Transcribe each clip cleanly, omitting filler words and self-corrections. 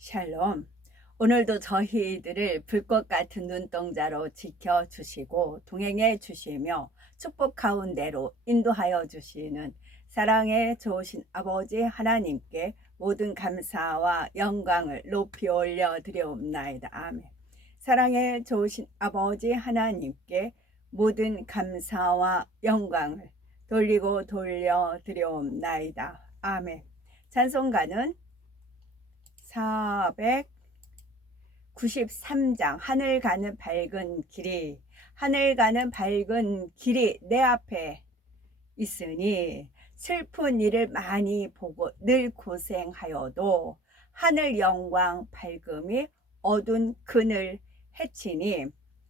샬롬. 오늘도 저희들을 불꽃 같은 눈동자로 지켜주시고 동행해 주시며 축복 가운데로 인도하여 주시는 사랑의 좋으신 아버지 하나님께 모든 감사와 영광을 높이 올려 드려옵나이다. 아멘. 사랑의 좋으신 아버지 하나님께 모든 감사와 영광을 돌리고 돌려 드려옵나이다. 아멘. 찬송가는 493장 하늘 가는 밝은 길이 내 앞에 있으니 슬픈 일을 많이 보고 늘 고생하여도 하늘 영광 밝음이 어두운 그늘 해치니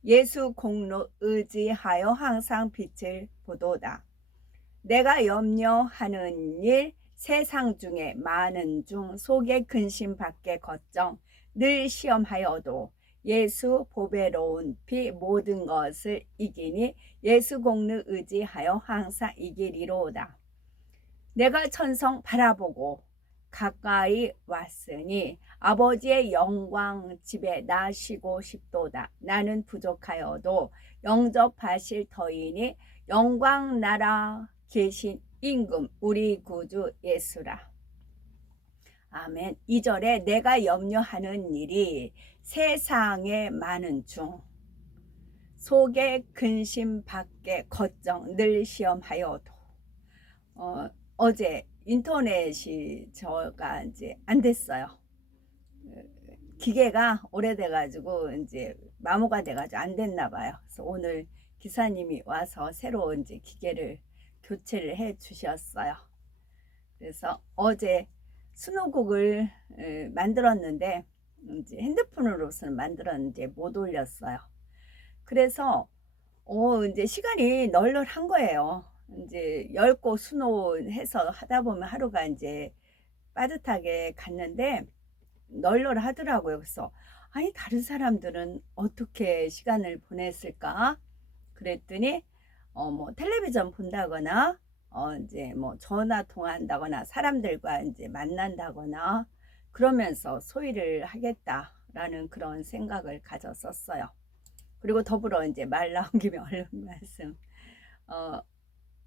예수 공로 의지하여 항상 빛을 보도다. 내가 염려하는 일 세상 중에 많은 중 속에 근심 밖에 걱정 늘 시험하여도 예수 보배로운 피 모든 것을 이기니 예수 공로 의지하여 항상 이기리로다. 내가 천성 바라보고 가까이 왔으니 아버지의 영광 집에 나 쉬고 싶도다. 나는 부족하여도 영접하실 터이니 영광 나라 계신 임금 우리 구주 예수라. 아멘. 2절에 내가 염려하는 일이 세상에 많은 중 속에 근심 밖에 걱정 늘 시험하여도 어제 인터넷이 저가 이제 안 됐어요. 기계가 오래돼가지고 이제 마모가 돼가지고 안 됐나 봐요. 그래서 오늘 기사님이 와서 새로 이제 기계를 교체를 해 주셨어요. 그래서 어제 수록곡을 만들었는데 이제 핸드폰으로서는 만들었는데 못 올렸어요. 그래서 이제 시간이 널널한 거예요. 이제 10곡 수놓해서 하다 보면 하루가 이제 빠듯하게 갔는데 널널하더라고요. 그래서 아니 다른 사람들은 어떻게 시간을 보냈을까? 그랬더니 뭐 텔레비전 본다거나 이제 뭐 전화 통화한다거나 사람들과 이제 만난다거나 그러면서 소일을 하겠다라는 그런 생각을 가졌었어요. 그리고 더불어 이제 말 나온 김에 얼른 말씀.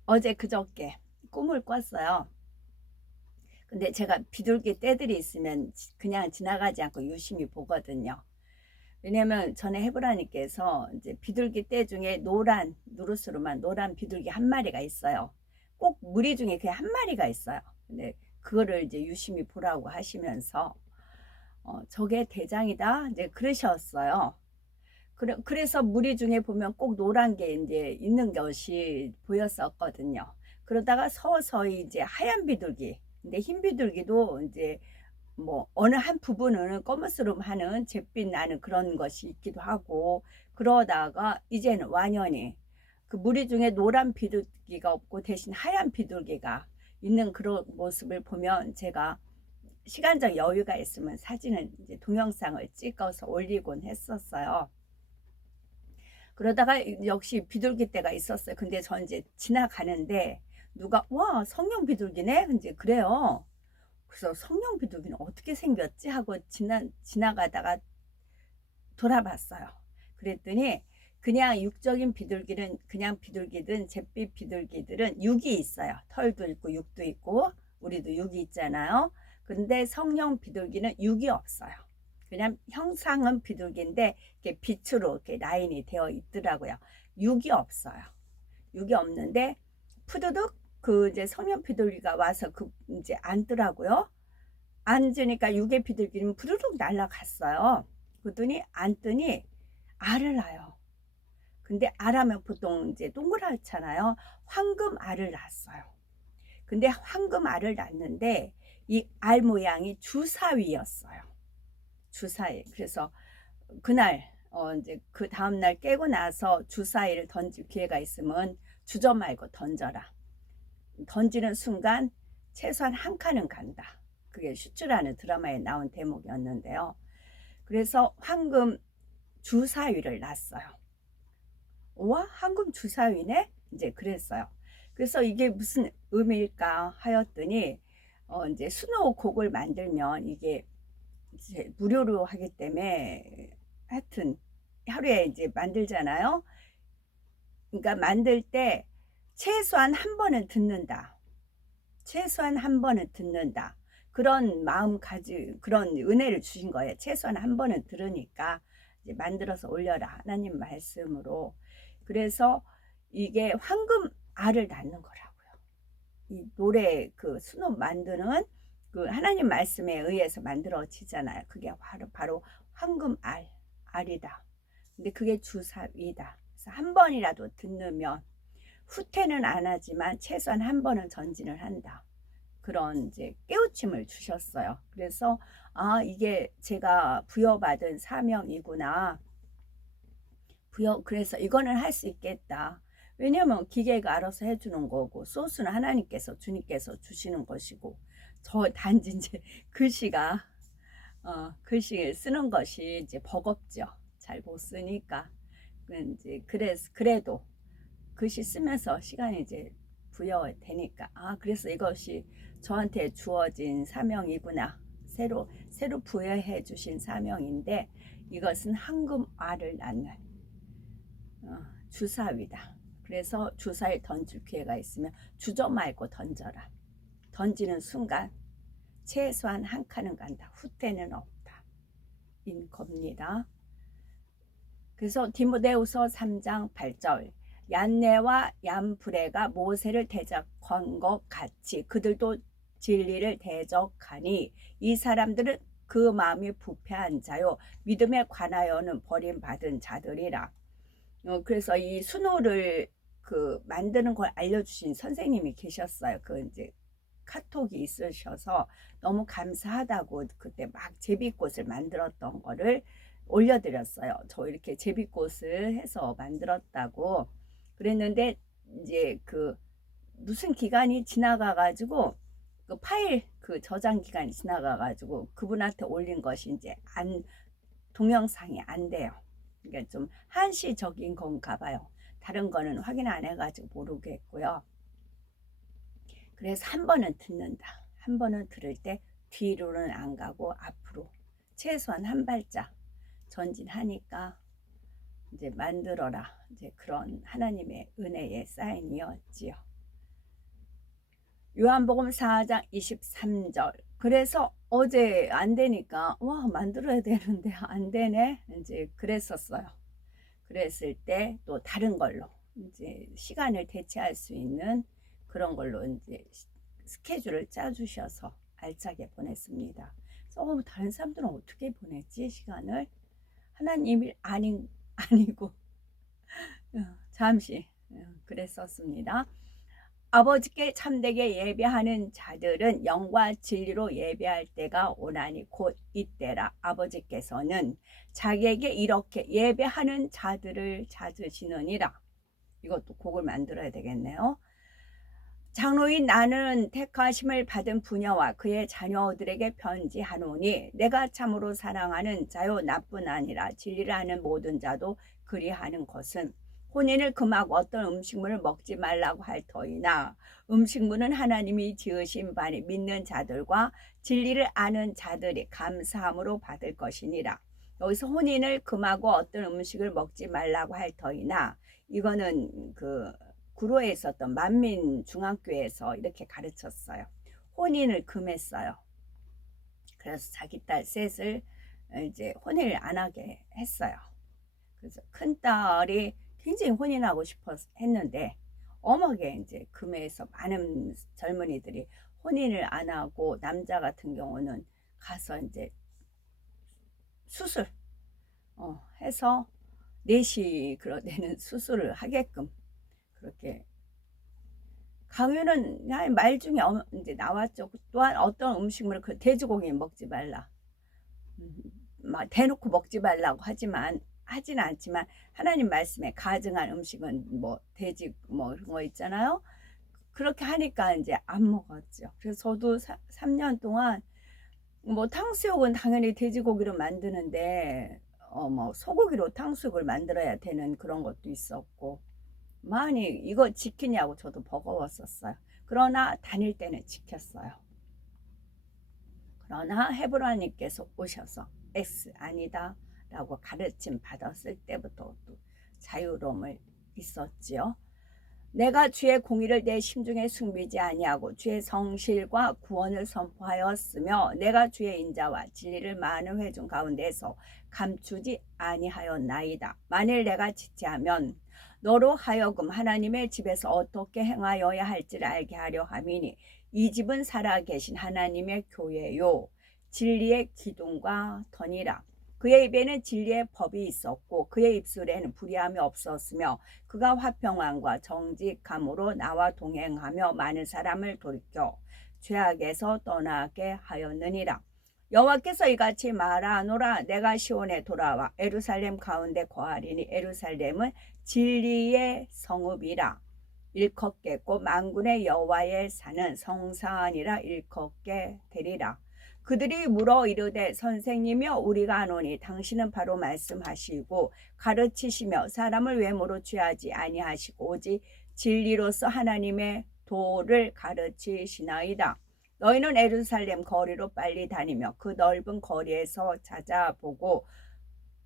어제 그저께 꿈을 꿨어요. 근데 제가 비둘기 떼들이 있으면 그냥 지나가지 않고 유심히 보거든요. 왜냐면 전에 해보라님께서 이제 비둘기 떼 중에 노란 누르스로만 노란 비둘기 한 마리가 있어요. 꼭 무리 중에 그냥 한 마리가 있어요. 근데 그거를 이제 유심히 보라고 하시면서 저게 대장이다 이제 그러셨어요. 그래서 무리 중에 보면 꼭 노란 게 이제 있는 것이 보였었거든요. 그러다가 서서히 이제 하얀 비둘기, 근데 흰 비둘기도 이제 뭐 어느 한 부분은 검은스름하는 잿빛 나는 그런 것이 있기도 하고, 그러다가 이제는 완연히 그 무리 중에 노란 비둘기가 없고 대신 하얀 비둘기가 있는 그런 모습을 보면 제가 시간적 여유가 있으면 사진을 이제 동영상을 찍어서 올리곤 했었어요. 그러다가 역시 비둘기 떼가 있었어요. 근데 저 이제 지나가는데 누가 와 성령 비둘기네 이제 그래요. 그래서 성령 비둘기는 어떻게 생겼지 하고 지나가다가 돌아봤어요. 그랬더니 그냥 육적인 비둘기는 그냥 비둘기든 잿빛 비둘기들은 육이 있어요. 털도 있고 육도 있고 우리도 육이 있잖아요. 근데 성령 비둘기는 육이 없어요. 그냥 형상은 비둘기인데 이렇게 빛으로 이렇게 라인이 되어 있더라고요. 육이 없어요. 육이 없는데 푸드득 그 이제 성령 비둘기가 와서 그 이제 앉더라고요. 앉으니까 육의 비둘기는 부르륵 날아갔어요. 그러더니 앉더니 알을 낳아요. 근데 알하면 보통 이제 동그랗잖아요. 황금 알을 낳았어요. 근데 황금 알을 낳는데 이 알 모양이 주사위였어요. 주사위. 그래서 그날 이제 그 다음 날 깨고 나서 주사위를 던질 기회가 있으면 주저 말고 던져라. 던지는 순간 최소한 한 칸은 간다. 그게 슈츠라는 드라마에 나온 대목이었는데요. 그래서 황금 주사위를 놨어요. 와, 황금 주사위네? 이제 그랬어요. 그래서 이게 무슨 의미일까 하였더니 이제 스노우곡을 만들면 이게 이제 무료로 하기 때문에 하여튼 하루에 이제 만들잖아요. 그러니까 만들 때 최소한 한 번은 듣는다. 최소한 한 번은 듣는다. 그런 그런 은혜를 주신 거예요. 최소한 한 번은 들으니까 이제 만들어서 올려라. 하나님 말씀으로. 그래서 이게 황금 알을 낳는 거라고요. 이 노래 그 수놓 만드는 그 하나님 말씀에 의해서 만들어지잖아요. 그게 바로 황금 알이다. 근데 그게 주사위다. 그래서 한 번이라도 듣는 후퇴는 안 하지만 최소한 한 번은 전진을 한다. 그런 이제 깨우침을 주셨어요. 그래서 이게 제가 부여받은 사명이구나. 그래서 이거는 할 수 있겠다. 왜냐면 기계가 알아서 해주는 거고 소스는 하나님께서 주님께서 주시는 것이고 저 단지 이제 글씨가 글씨를 쓰는 것이 이제 버겁죠. 잘 못 쓰니까. 이제 그래도 글씨 쓰면서 시간이 이제 부여되니까 그래서 이것이 저한테 주어진 사명이구나. 새로 부여해 주신 사명인데 이것은 황금알을 낳는 주사위다. 그래서 주사위 던질 기회가 있으면 주저 말고 던져라. 던지는 순간 최소한 한 칸은 간다. 후퇴는 없다. 인 겁니다. 그래서 디모데후서 3장 8절 얀네와 얀브레가 모세를 대적한 것 같이 그들도 진리를 대적하니 이 사람들은 그 마음이 부패한 자요 믿음에 관하여는 버림받은 자들이라. 그래서 이 순호를 만드는 걸 알려주신 선생님이 계셨어요. 이제 카톡이 있으셔서 너무 감사하다고 그때 막 제비꽃을 만들었던 거를 올려드렸어요. 저 이렇게 제비꽃을 해서 만들었다고 그랬는데 이제 무슨 기간이 지나가가지고 그 파일 저장 기간이 지나가가지고 그분한테 올린 것이 이제 동영상이 안 돼요. 그러니까 좀 한시적인 건가 봐요. 다른 거는 확인 안 해가지고 모르겠고요. 그래서 한 번은 듣는다. 한 번은 들을 때 뒤로는 안 가고 앞으로 최소한 한 발짝 전진하니까 이제 만들어라. 이제 그런 하나님의 은혜의 사인이었지요. 요한복음 4장 23절. 그래서 어제 안 되니까 만들어야 되는데 안 되네. 이제 그랬었어요. 그랬을 때 또 다른 걸로 이제 시간을 대체할 수 있는 그런 걸로 이제 스케줄을 짜주셔서 알차게 보냈습니다. 그래서 다른 사람들은 어떻게 보냈지 시간을? 하나님이 아니고 잠시 그랬었습니다. 아버지께 참되게 예배하는 자들은 영과 진리로 예배할 때가 오나니 곧 이때라. 아버지께서는 자기에게 이렇게 예배하는 자들을 찾으시느니라. 이것도 곡을 만들어야 되겠네요. 장로인 나는 택하심을 받은 부녀와 그의 자녀들에게 편지하노니 내가 참으로 사랑하는 자요 나뿐 아니라 진리를 아는 모든 자도 그리하는 것은 혼인을 금하고 어떤 음식물을 먹지 말라고 할 터이나 음식물은 하나님이 지으신 바니 믿는 자들과 진리를 아는 자들이 감사함으로 받을 것이니라. 여기서 혼인을 금하고 어떤 음식을 먹지 말라고 할 터이나 이거는 구로에 있었던 만민중앙교회에서 이렇게 가르쳤어요. 혼인을 금했어요. 그래서 자기 딸 셋을 이제 혼인을 안 하게 했어요. 그래서 큰 딸이 굉장히 혼인하고 싶어 했는데 엄하게 이제 금해서 많은 젊은이들이 혼인을 안 하고 남자 같은 경우는 가서 이제 수술 해서 내시 되는 수술을 하게끔 그렇게 강요는 그냥 말 중에 이제 나왔죠. 또한 어떤 음식물을 돼지고기 먹지 말라. 막 대놓고 먹지 말라고 하지는 않지만 하나님 말씀에 가증한 음식은 뭐 돼지 뭐 이런 거 있잖아요. 그렇게 하니까 이제 안 먹었죠. 그래서 저도 3년 동안 뭐 탕수육은 당연히 돼지고기로 만드는데 뭐 소고기로 탕수육을 만들어야 되는 그런 것도 있었고 많이 이거 지키냐고 저도 버거웠었어요. 그러나 다닐 때는 지켰어요. 그러나 헤브라님께서 오셔서 X 아니다 라고 가르침 받았을 때부터 또 자유로움을 있었지요. 내가 주의 공의를 내 심중에 숨기지 아니하고 주의 성실과 구원을 선포하였으며 내가 주의 인자와 진리를 많은 회중 가운데서 감추지 아니하였나이다. 만일 내가 지체하면 너로 하여금 하나님의 집에서 어떻게 행하여야 할지를 알게 하려 함이니 이 집은 살아계신 하나님의 교회요 진리의 기둥과 터니라. 그의 입에는 진리의 법이 있었고 그의 입술에는 불의함이 없었으며 그가 화평함과 정직함으로 나와 동행하며 많은 사람을 돌이켜 죄악에서 떠나게 하였느니라. 여호와께서 이같이 말하노라. 내가 시온에 돌아와 예루살렘 가운데 거하리니 예루살렘은 진리의 성읍이라 일컫겠고 만군의 여호와의 산은 성산이라 일컫게 되리라. 그들이 물어 이르되 선생님이여 우리가 아노니 당신은 바로 말씀하시고 가르치시며 사람을 외모로 취하지 아니하시고 오직 진리로서 하나님의 도를 가르치시나이다. 너희는 예루살렘 거리로 빨리 다니며 그 넓은 거리에서 찾아보고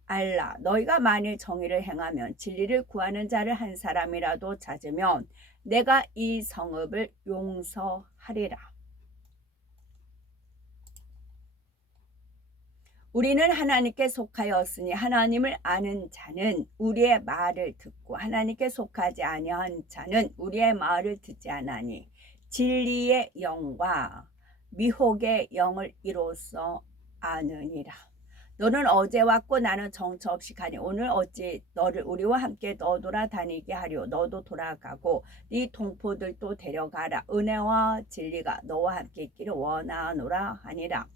알라. 너희가 만일 정의를 행하면 진리를 구하는 자를 한 사람이라도 찾으면 내가 이 성읍을 용서하리라. 우리는 하나님께 속하였으니 하나님을 아는 자는 우리의 말을 듣고 하나님께 속하지 아니한 자는 우리의 말을 듣지 않으니 진리의 영과 미혹의 영을 이로써 아느니라. 너는 어제 왔고 나는 정처 없이 가니 오늘 어찌 너를 우리와 함께 너돌아다니게 하려. 너도 돌아가고 네 동포들도 데려가라. 은혜와 진리가 너와 함께 있기를 원하노라 하니라.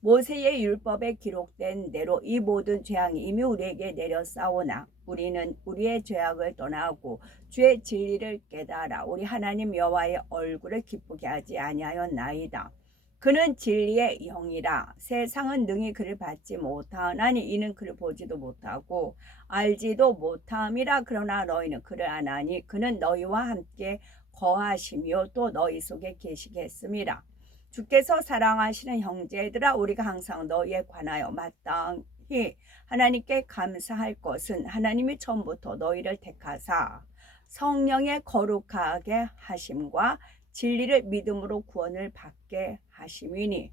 모세의 율법에 기록된 대로 이 모든 재앙이 이미 우리에게 내려싸우나 우리는 우리의 죄악을 떠나고 주의 진리를 깨달아 우리 하나님 여호와의 얼굴을 기쁘게 하지 아니하였나이다. 그는 진리의 영이라. 세상은 능히 그를 받지 못하나니 이는 그를 보지도 못하고 알지도 못함이라. 그러나 너희는 그를 아나니 그는 너희와 함께 거하시며 또 너희 속에 계시겠음이라. 주께서 사랑하시는 형제들아 우리가 항상 너희에 관하여 마땅히 하나님께 감사할 것은 하나님이 처음부터 너희를 택하사 성령의 거룩하게 하심과 진리를 믿음으로 구원을 받게 하심이니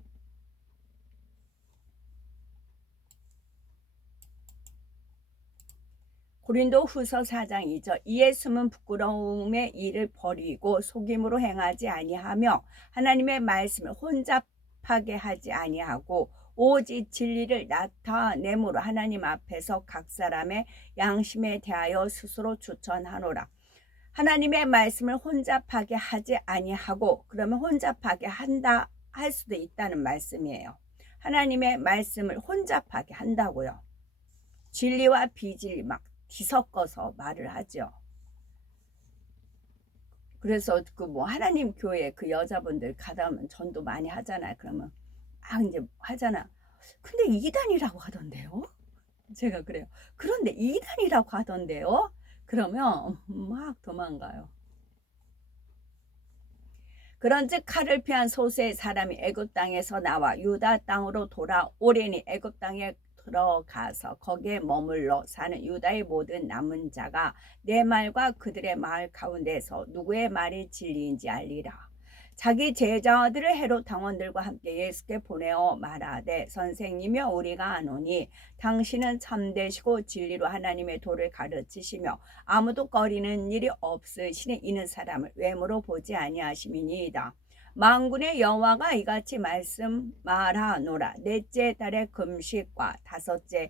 고린도후서 4장 2절 이에 숨은 부끄러움의 일을 버리고 속임으로 행하지 아니하며 하나님의 말씀을 혼잡하게 하지 아니하고 오직 진리를 나타내므로 하나님 앞에서 각 사람의 양심에 대하여 스스로 추천하노라. 하나님의 말씀을 혼잡하게 하지 아니하고 그러면 혼잡하게 한다 할 수도 있다는 말씀이에요. 하나님의 말씀을 혼잡하게 한다고요. 진리와 비진리 막 뒤섞어서 말을 하죠. 그래서 그 뭐 하나님 교회 그 여자분들 가다 오면 전도 많이 하잖아요. 그러면 이제 하잖아. 근데 이단이라고 하던데요. 제가 그래요. 그런데 이단이라고 하던데요. 그러면 막 도망가요. 그런즉 칼을 피한 소수의 사람이 애굽 땅에서 나와 유다 땅으로 돌아오리니 애굽 땅에 들어가서 거기에 머물러 사는 유다의 모든 남은 자가 내 말과 그들의 말 가운데서 누구의 말이 진리인지 알리라. 자기 제자들을 헤롯 당원들과 함께 예수께 보내어 말하되 선생님이여 우리가 아노니 당신은 참되시고 진리로 하나님의 도를 가르치시며 아무도 꺼리는 일이 없으시니 이는 사람을 외모로 보지 아니하심이니이다. 만군의 여호와가 이같이 말하노라. 넷째 달의 금식과 다섯째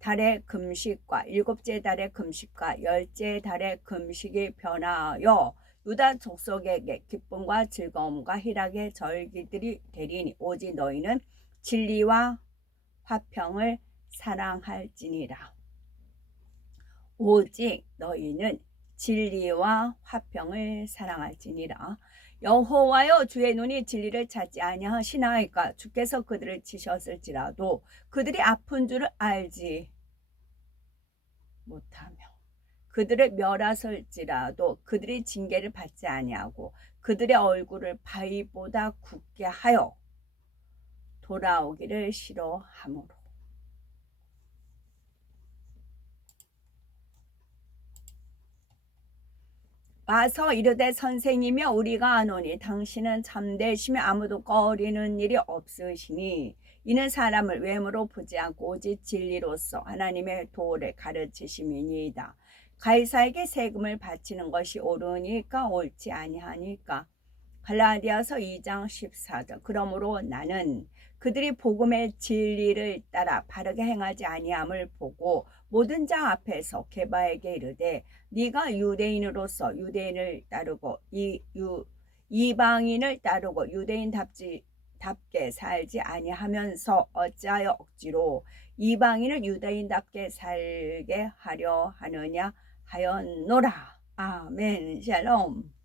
달의 금식과 일곱째 달의 금식과 열째 달의 금식이 변하여 유다 족속에게 기쁨과 즐거움과 희락의 절기들이 되리니 오직 너희는 진리와 화평을 사랑할지니라. 오직 너희는 진리와 화평을 사랑할지니라. 여호와여 주의 눈이 진리를 찾지 아니하시나이까. 주께서 그들을 치셨을지라도 그들이 아픈 줄을 알지 못하며 그들을 멸하설지라도 그들이 징계를 받지 아니하고 그들의 얼굴을 바위보다 굳게 하여 돌아오기를 싫어하므로. 와서 이르되 선생이며 우리가 아노니 당신은 참되시며 아무도 꺼리는 일이 없으시니 이는 사람을 외모로 보지 않고 오직 진리로서 하나님의 도를 가르치심이니이다. 가이사에게 세금을 바치는 것이 옳으니까 옳지 아니하니까. 갈라디아서 2장 14절. 그러므로 나는 그들이 복음의 진리를 따라 바르게 행하지 아니함을 보고 모든 자 앞에서 게바에게 이르되 네가 유대인으로서 유대인을 따르고 이방인을 따르고 유대인답게 살지 아니하면서 어찌하여 억지로 이방인을 유대인답게 살게 하려 하느냐 하였노라. 아멘. 샬롬.